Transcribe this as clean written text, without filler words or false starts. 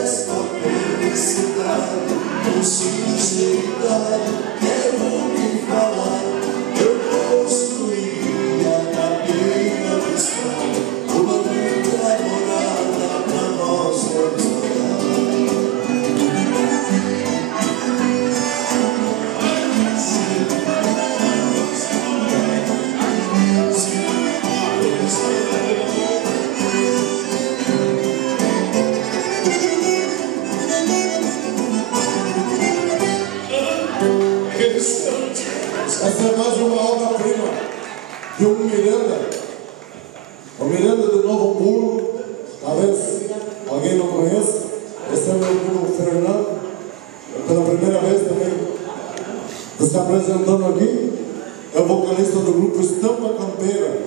esta felicidade, consigo chegar, quero me falar. Eu construiria na beira do estrado uma linda morada pra nós dois. Essa é mais uma obra-prima de um Miranda, o Miranda do Novo Hamburgo. Talvez alguém não conhece. Esse é o meu primo Fernando, pela primeira vez também está apresentando aqui. É o vocalista do grupo Estampa Campeira.